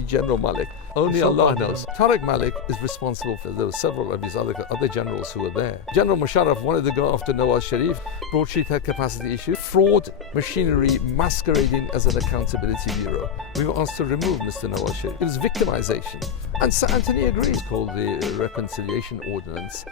General Malik. Only Allah knows. Tariq Malik is responsible for, there were several of his other generals who were there. General Musharraf wanted to go after Nawaz Sharif. Broadsheet had capacity issues. Fraud machinery masquerading as an accountability bureau. We were asked to remove Mr. Nawaz Sharif. It was victimization. And Sir Anthony agreed. It's called the Reconciliation Ordinance.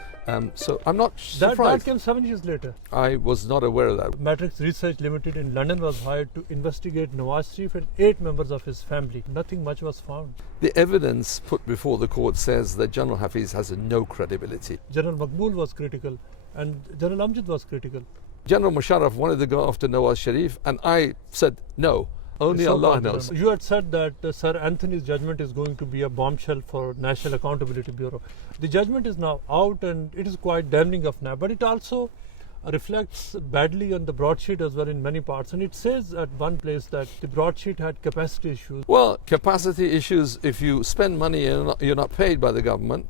So I'm not surprised. That came 7 years later. I was not aware of that. Matrix Research Limited in London was hired to investigate Nawaz Sharif and 8 members of his family. Nothing much was found. The evidence put before the court says that General Hafiz has no credibility. General Maqbool was critical and General Amjad was critical. General Musharraf wanted to go after Nawaz Sharif and I said no. Only Allah knows. You had said that Sir Anthony's judgment is going to be a bombshell for National Accountability Bureau. The judgment is now out and it is quite damning of NAB, but it also reflects badly on the broadsheet as well in many parts. And it says at one place that the broadsheet had capacity issues. Well, capacity issues, if you spend money and you're not paid by the government,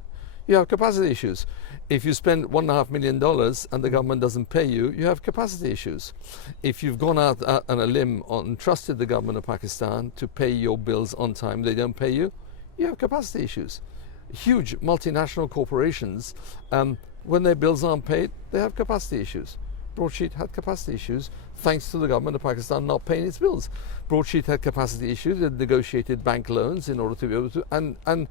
you have capacity issues. If you spend $1.5 million and the government doesn't pay you, you have capacity issues. If you've gone out on a limb and trusted the government of Pakistan to pay your bills on time, they don't pay you, you have capacity issues. Huge multinational corporations, when their bills aren't paid, they have capacity issues. Broadsheet had capacity issues thanks to the government of Pakistan not paying its bills. Broadsheet had capacity issues, it negotiated bank loans in order to be able to, and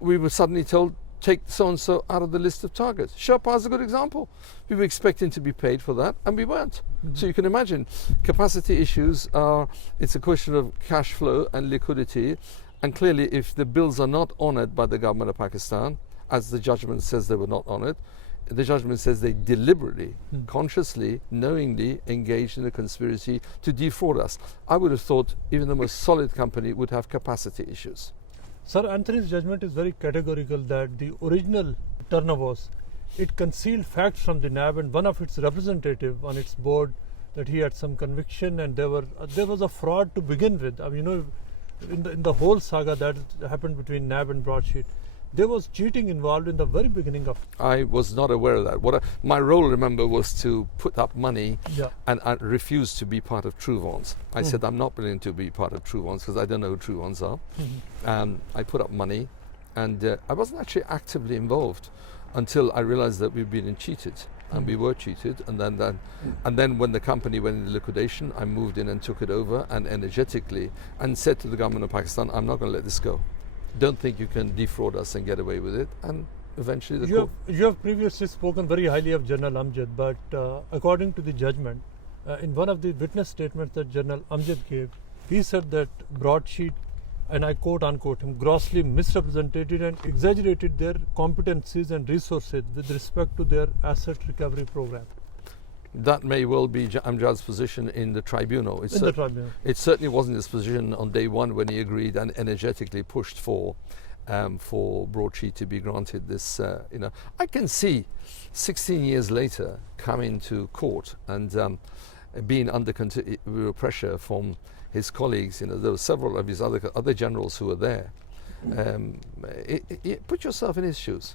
we were suddenly told, take so-and-so out of the list of targets. Sharpa is a good example. We were expecting to be paid for that and we weren't. So you can imagine, capacity issues it's a question of cash flow and liquidity, and clearly if the bills are not honoured by the government of Pakistan, as the judgment says they were not honoured, the judgment says they deliberately, consciously, knowingly engaged in a conspiracy to defraud us. I would have thought even the most solid company would have capacity issues. Sir Anthony's judgment is very categorical that the original turnovers, it concealed facts from the NAB and one of its representatives on its board that he had some conviction and there was a fraud to begin with. I mean, you know, in the whole saga that happened between NAB and Broadsheet, there was cheating involved in the very beginning of. I was not aware of that. My role, remember, was to put up money, and I refused to be part of True Ones. I said I'm not willing to be part of True Ones because I don't know who True Ones are. I put up money, and I wasn't actually actively involved until I realized that we've been cheated, and we were cheated. And then when the company went into liquidation, I moved in and took it over, and energetically, and said to the government of Pakistan, I'm not going to let this go. Don't think you can defraud us and get away with it. And eventually you have previously spoken very highly of General Amjad, but according to the judgment, in one of the witness statements that General Amjad gave, he said that Broadsheet, and I quote unquote him, grossly misrepresented and exaggerated their competencies and resources with respect to their asset recovery program. That may well be Amjad's position in the tribunal. It certainly wasn't his position on day one when he agreed and energetically pushed for Broadsheet to be granted this. I can see 16 years later coming to court and being under pressure from his colleagues. There were several of his other generals who were there. Put yourself in his shoes.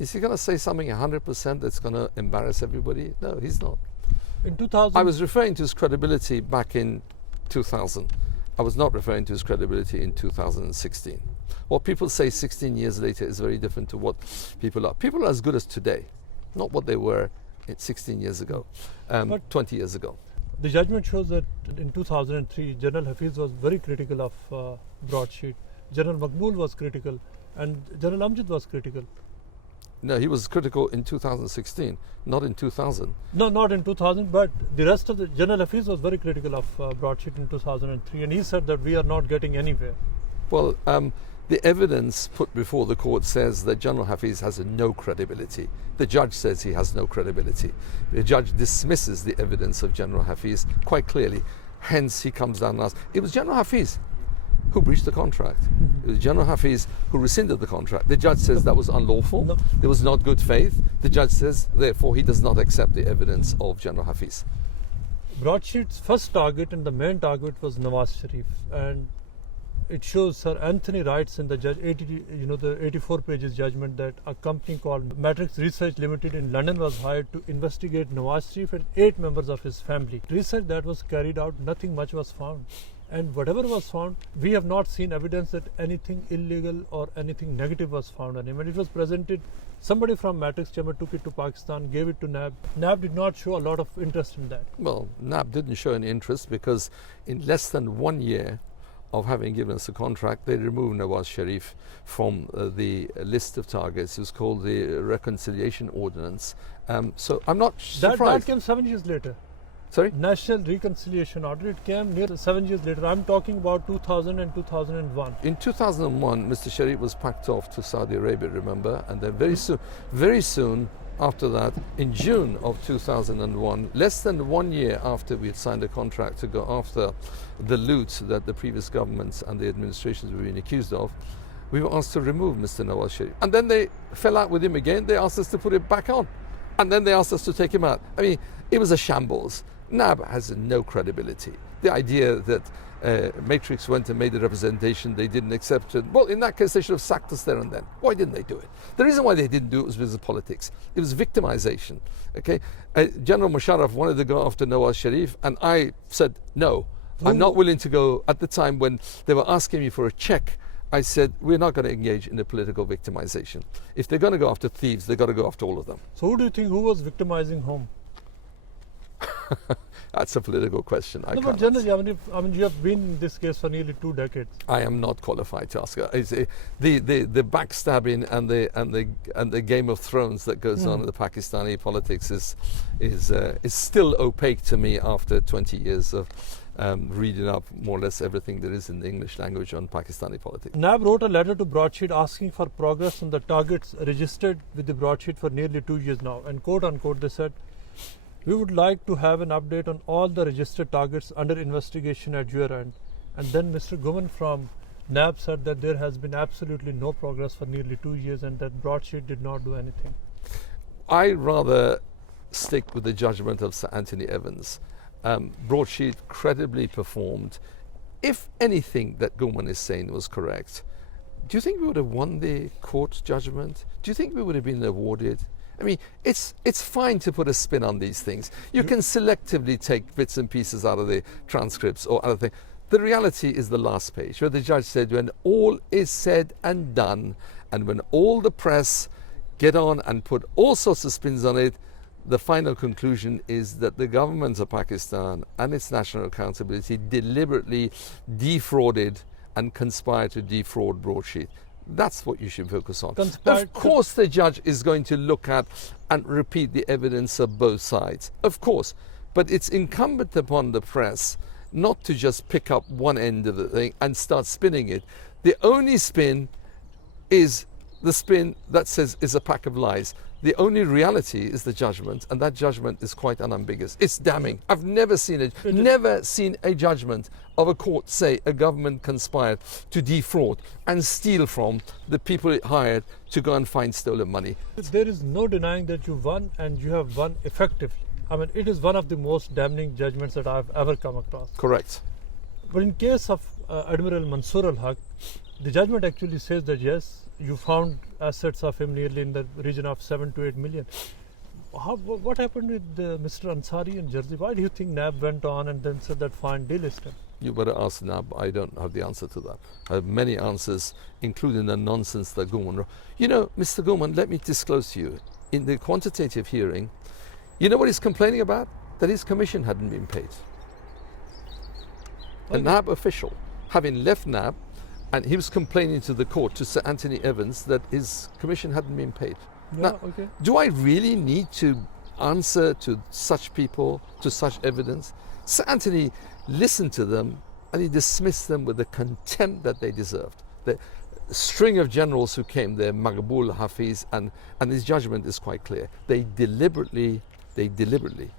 Is he going to say something 100% that's going to embarrass everybody? No, he's not. In 2000, I was referring to his credibility back in 2000. I was not referring to his credibility in 2016. What people say 16 years later is very different to what people are. People are as good as today, not what they were 16 years ago, 20 years ago. The judgment shows that in 2003, General Hafiz was very critical of Broadsheet. General Maqbool was critical and General Amjad was critical. No, he was critical in 2016, not in 2000. No, not in 2000, but the rest of the General Hafiz was very critical of Broadsheet in 2003, and he said that we are not getting anywhere. Well, the evidence put before the court says that General Hafiz has no credibility. The judge says he has no credibility. The judge dismisses the evidence of General Hafiz quite clearly. Hence, he comes down and asks, it was General Hafiz who breached the contract. It was General Hafiz who rescinded the contract. The judge says that was unlawful. No. There was not good faith. The judge says, therefore, he does not accept the evidence of General Hafiz. Broadsheet's first target and the main target was Nawaz Sharif, and it shows Sir Anthony writes in the the 84 pages judgment that a company called Matrix Research Limited in London was hired to investigate Nawaz Sharif and 8 members of his family. Research that was carried out, nothing much was found. And whatever was found, we have not seen evidence that anything illegal or anything negative was found on him. And it was presented, somebody from Matrix Chamber took it to Pakistan, gave it to NAB. NAB did not show a lot of interest in that. Well, NAB didn't show any interest because in less than 1 year of having given us a contract, they removed Nawaz Sharif from the list of targets. It was called the Reconciliation Ordinance. So I'm not surprised. That came 7 years later. Sorry? National Reconciliation Order, it came near 7 years later. I'm talking about 2000 and 2001. In 2001, Mr. Sharif was packed off to Saudi Arabia, remember? And then very soon after that, in June of 2001, less than 1 year after we had signed a contract to go after the loot that the previous governments and the administrations were being accused of, we were asked to remove Mr. Nawaz Sharif. And then they fell out with him again. They asked us to put it back on. And then they asked us to take him out. I mean, it was a shambles. NAB has no credibility. The idea that Matrix went and made the representation, they didn't accept it. Well, in that case, they should have sacked us there and then. Why didn't they do it? The reason why they didn't do it was because of politics. It was victimization. Okay, General Musharraf wanted to go after Nawaz Sharif, and I said no. I'm not willing to go. At the time when they were asking me for a check, I said we're not going to engage in a political victimization. If they're going to go after thieves, they've got to go after all of them. So who do you think who was victimizing whom? That's a political question. No, but generally, I mean, you have been in this case for nearly 2 decades. I am not qualified to ask. The backstabbing and the Game of Thrones that goes on in the Pakistani politics is still opaque to me after 20 years of reading up more or less everything there is in the English language on Pakistani politics. NAB wrote a letter to Broadsheet asking for progress on the targets registered with the Broadsheet for nearly 2 years now. And quote unquote, they said, "We would like to have an update on all the registered targets under investigation at your end." And then Mr. Goman from NAB said that there has been absolutely no progress for nearly 2 years and that Broadsheet did not do anything. I rather stick with the judgment of Sir Anthony Evans. Broadsheet credibly performed. If anything that Goman is saying was correct, do you think we would have won the court judgment? Do you think we would have been awarded? I mean, it's fine to put a spin on these things. You can selectively take bits and pieces out of the transcripts or other things. The reality is the last page, where the judge said, when all is said and done, and when all the press get on and put all sorts of spins on it, the final conclusion is that the government of Pakistan and its national accountability deliberately defrauded and conspired to defraud Broadsheet. That's what you should focus on. Of course the judge is going to look at and repeat the evidence of both sides. Of course. But it's incumbent upon the press not to just pick up one end of the thing and start spinning it. The only spin is the spin that says is a pack of lies. The only reality is the judgment, and that judgment is quite unambiguous. It's damning. I've never seen a judgment of a court say a government conspired to defraud and steal from the people it hired to go and find stolen money. There is no denying that you won, and you have won effectively. I mean, it is one of the most damning judgments that I've ever come across. Correct. But in case of Admiral Mansour al-Haq, the judgment actually says that yes, you found assets of him nearly in the region of 7 to 8 million. What happened with Mr. Ansari and Jersey? Why do you think NAB went on and then said that fine, delist him? You better ask NAB. I don't have the answer to that. I have many answers, including the nonsense that Goman wrote. You know, Mr. Goman, let me disclose to you, in the quantitative hearing, you know what he's complaining about? That his commission hadn't been paid. A NAB official, having left NAB, and he was complaining to the court, to Sir Anthony Evans, that his commission hadn't been paid. Yeah, now, do I really need to answer to such people, to such evidence? Sir Anthony listened to them and he dismissed them with the contempt that they deserved. The string of generals who came there, Maqbool, Hafiz, and his judgment is quite clear. They deliberately,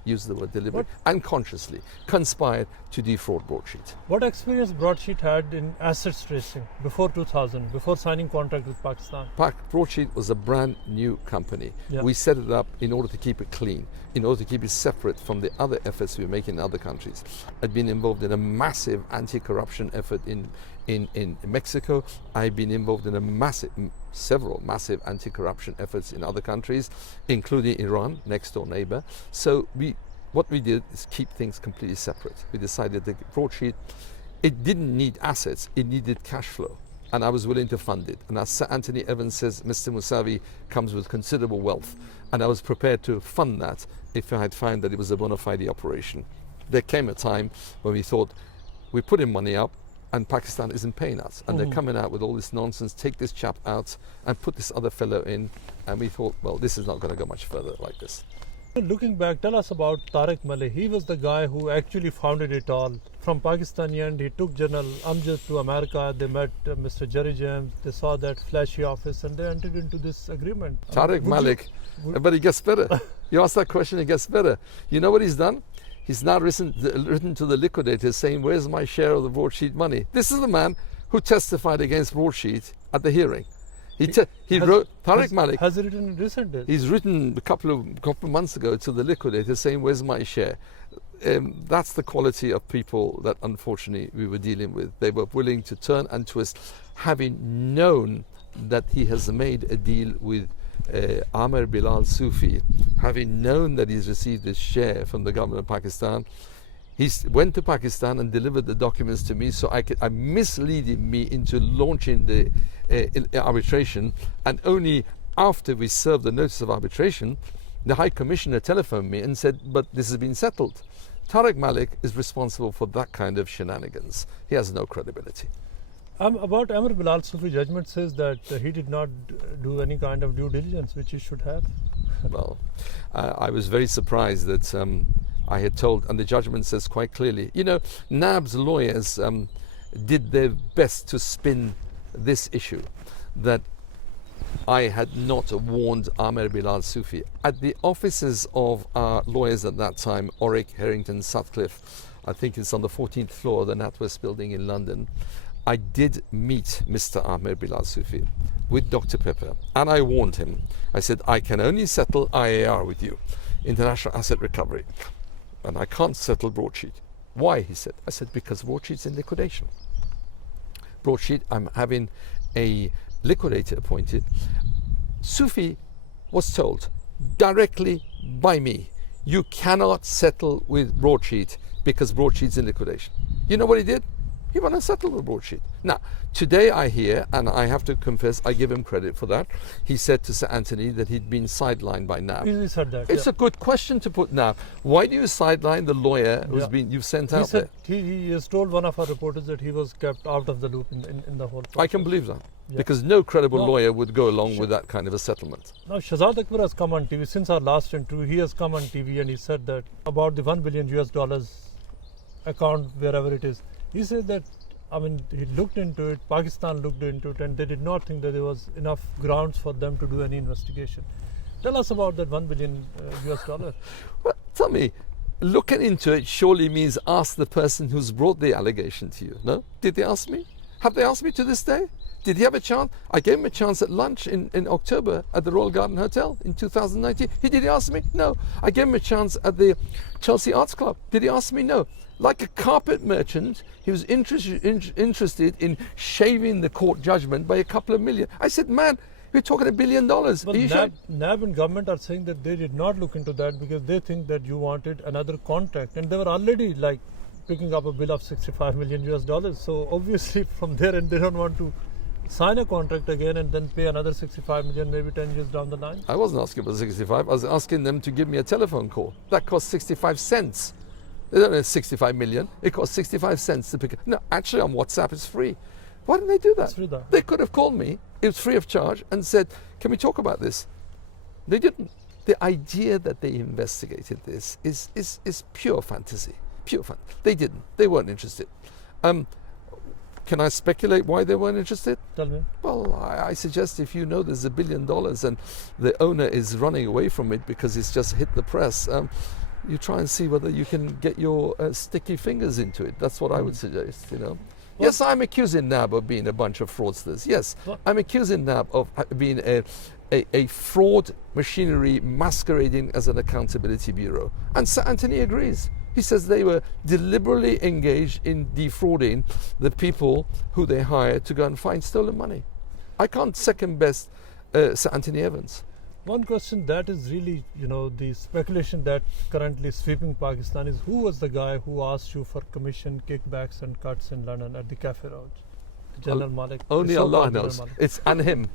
use the word deliberately, and consciously conspired to defraud Broadsheet. What experience Broadsheet had in assets tracing before 2000, before signing contract with Pakistan? Broadsheet was a brand new company. Yeah. We set it up in order to keep it clean, in order to keep it separate from the other efforts we make in other countries. I've been involved in a massive anti-corruption effort in Mexico. I've been involved in several massive anti-corruption efforts in other countries, including Iran, next door neighbor. So what we did is keep things completely separate. We decided that Broadsheet It didn't need assets, it needed cash flow. And I was willing to fund it. And as Sir Anthony Evans says, Mr. Moussavi comes with considerable wealth. And I was prepared to fund that if I had found that it was a bona fide operation. There came a time when we thought, we put in money up and Pakistan isn't paying us. And they're coming out with all this nonsense, take this chap out and put this other fellow in. And we thought, well, this is not going to go much further like this. Looking back, tell us about Tariq Malik. He was the guy who actually founded it all. From Pakistani end, he took General Amjad to America. They met Mr. Jerry James. They saw that flashy office and they entered into this agreement. Tariq Malik, but he gets better. You ask that question, it gets better. You know what he's done? He's now written to the liquidators saying, where's my share of the Broadsheet money? This is the man who testified against Broadsheet at the hearing. He wrote, Tariq Malik has written in recent days. He's written a couple of months ago to the liquidators saying, where's my share? That's the quality of people that unfortunately we were dealing with. They were willing to turn and twist, having known that he has made a deal with Amir Bilal Sufi, having known that he's received his share from the government of Pakistan. He went to Pakistan and delivered the documents to me, so I misleading me into launching the arbitration. And only after we served the notice of arbitration, the High Commissioner telephoned me and said, but this has been settled. Tariq Malik is responsible for that kind of shenanigans. He has no credibility. About Amir Bilal Sufi, judgment says that he did not do any kind of due diligence, which he should have. Well, I was very surprised that I had told, and the judgment says quite clearly, you know, NAB's lawyers did their best to spin this issue, that I had not warned Amir Bilal Sufi. At the offices of our lawyers at that time, Oric, Harrington, Sutcliffe, I think it's on the 14th floor of the NatWest building in London, I did meet Mr. Amir Bilal Sufi with Dr. Pepper, and I warned him. I said, I can only settle IAR with you, International Asset Recovery, and I can't settle Broadsheet. Why? He said. I said, because Broadsheet's in liquidation. Broadsheet, I'm having a liquidator appointed. Sufi was told directly by me, you cannot settle with Broadsheet because Broadsheet's in liquidation. You know what he did? He went and settled with Broadsheet. Now, today I hear, and I have to confess, I give him credit for that. He said to Sir Anthony that he'd been sidelined by NAB. He said that. It's a good question to put now. Why do you sideline the lawyer who's been you've sent out there? He has told one of our reporters that he was kept out of the loop in the whole process. I can believe that. Because no credible lawyer would go along with that kind of a settlement. Now, Shahzad Akbar has come on TV since our last interview. He has come on TV and he said that about the $1 billion account, wherever it is. He said that, I mean, he looked into it, Pakistan looked into it, and they did not think that there was enough grounds for them to do any investigation. Tell us about that $1 billion. Well, tell me, looking into it surely means ask the person who's brought the allegation to you, no? Did they ask me? Have they asked me to this day? Did he have a chance? I gave him a chance at lunch in October at the Royal Garden Hotel in 2019. Did he ask me? No. I gave him a chance at the Chelsea Arts Club. Did he ask me? No. Like a carpet merchant, he was interested in shaving the court judgment by a couple of million. I said, man, we're talking $1 billion. But NAB and government are saying that they did not look into that because they think that you wanted another contract. And they were already like picking up a bill of $65 million. So obviously from there, and they don't want to sign a contract again and then pay another 65 million maybe 10 years down the line. I wasn't asking for 65. I was asking them to give me a telephone call. That cost 65 cents. They don't know 65 million. It costs 65 cents to pick up. No, actually on WhatsApp it's free. Why didn't they do that? It's free though. They could have called me. It was free of charge and said, can we talk about this? They didn't. The idea that they investigated this is pure fantasy. Pure fantasy. They didn't. They weren't interested. Can I speculate why they weren't interested? Tell me. Well, I suggest if you know there's $1 billion and the owner is running away from it because it's just hit the press, you try and see whether you can get your sticky fingers into it. That's what I would suggest, you know. Well, yes, I'm accusing NAB of being a bunch of fraudsters. Yes, I'm accusing NAB of being a fraud machinery masquerading as an accountability bureau. And Sir Anthony agrees. He says they were deliberately engaged in defrauding the people who they hired to go and find stolen money. I can't second best Sir Anthony Evans. One question that is really, the speculation that currently sweeping Pakistan is who was the guy who asked you for commission, kickbacks, and cuts in London at the Cafe Rouge? General Malik. Only Allah knows. It's and him.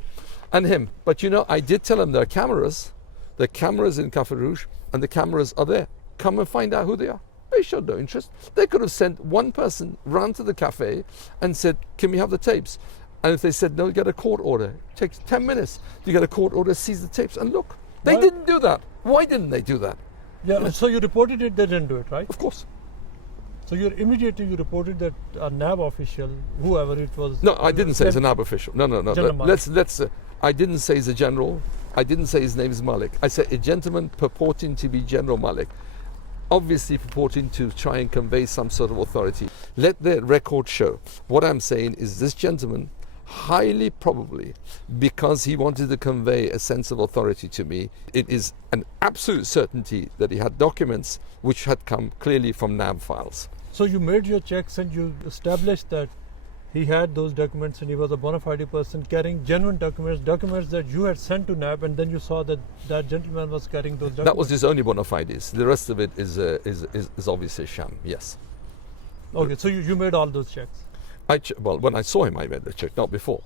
But I did tell him there are cameras. There are cameras in Cafe Rouge, and the cameras are there. Come and find out who they are. They showed no interest. They could have sent one person round to the cafe and said, "Can we have the tapes?" And if they said no, you get a court order. It takes 10 minutes. You get a court order, seize the tapes, and look. They didn't do that. Why didn't they do that? Yeah, so you reported it, they didn't do it, right? Of course. So immediately you reported that a NAB official, whoever it was. No, I didn't say he's a NAB official. No. Let's. I didn't say he's a general. I didn't say his name is Malik. I said a gentleman purporting to be General Malik. Obviously purporting to try and convey some sort of authority. Let the record show. What I'm saying is this gentleman, highly probably, because he wanted to convey a sense of authority to me, it is an absolute certainty that he had documents which had come clearly from NAB files. So you made your checks and you established that he had those documents and he was a bona fide person carrying genuine documents that you had sent to NAB, and then you saw that that gentleman was carrying those documents. That was his only bona fides. The rest of it is obviously a sham, yes. Okay, so you made all those checks? Well, when I saw him, I made the check, not before.